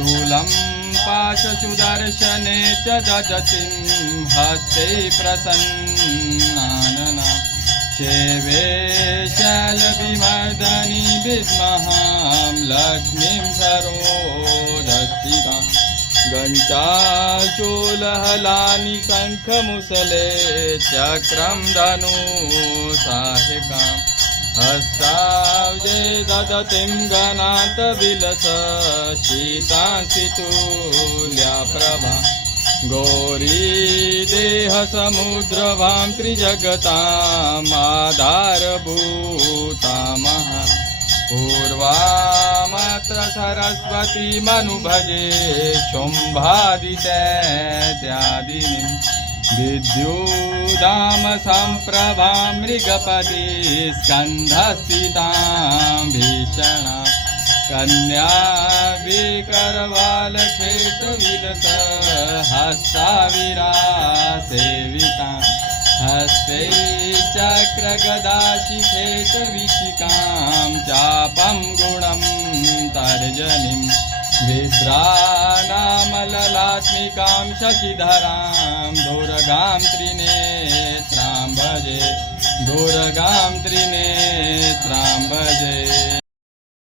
शूलं पाशसुदर्शने च ददतिं हस्ते प्रसन्नानना सेवे शैलविमर्दनी विद्महां लक्ष्मीं सरोदस्तिकां घण्टाशूलहलानि शङ्खमुसले चक्रं धनुसाहिकां हस्ताब्जे ददतिं गणातविलस शीतांसितुल्या प्रभा गौरी देहसमुद्रभां त्रिजगतामाधारभूता महा पूर्वामत्र सरस्वतीमनुभजे शुम्भादिदैत्यादिनीं विद्युदाम सम्प्रभां मृगपति स्कन्धस्थितां भीषणां कन्या विकरवालखेटविलस हस्ताविरासेवितां हस्ते चक्रगदाशिखेटविशिखां चापं गुणं तर्जनीं विभ्राणामललात्मिकां शशिधरां दुर्गां त्रिनेत्रां भजे दुर्गां त्रिनेत्रां भजे।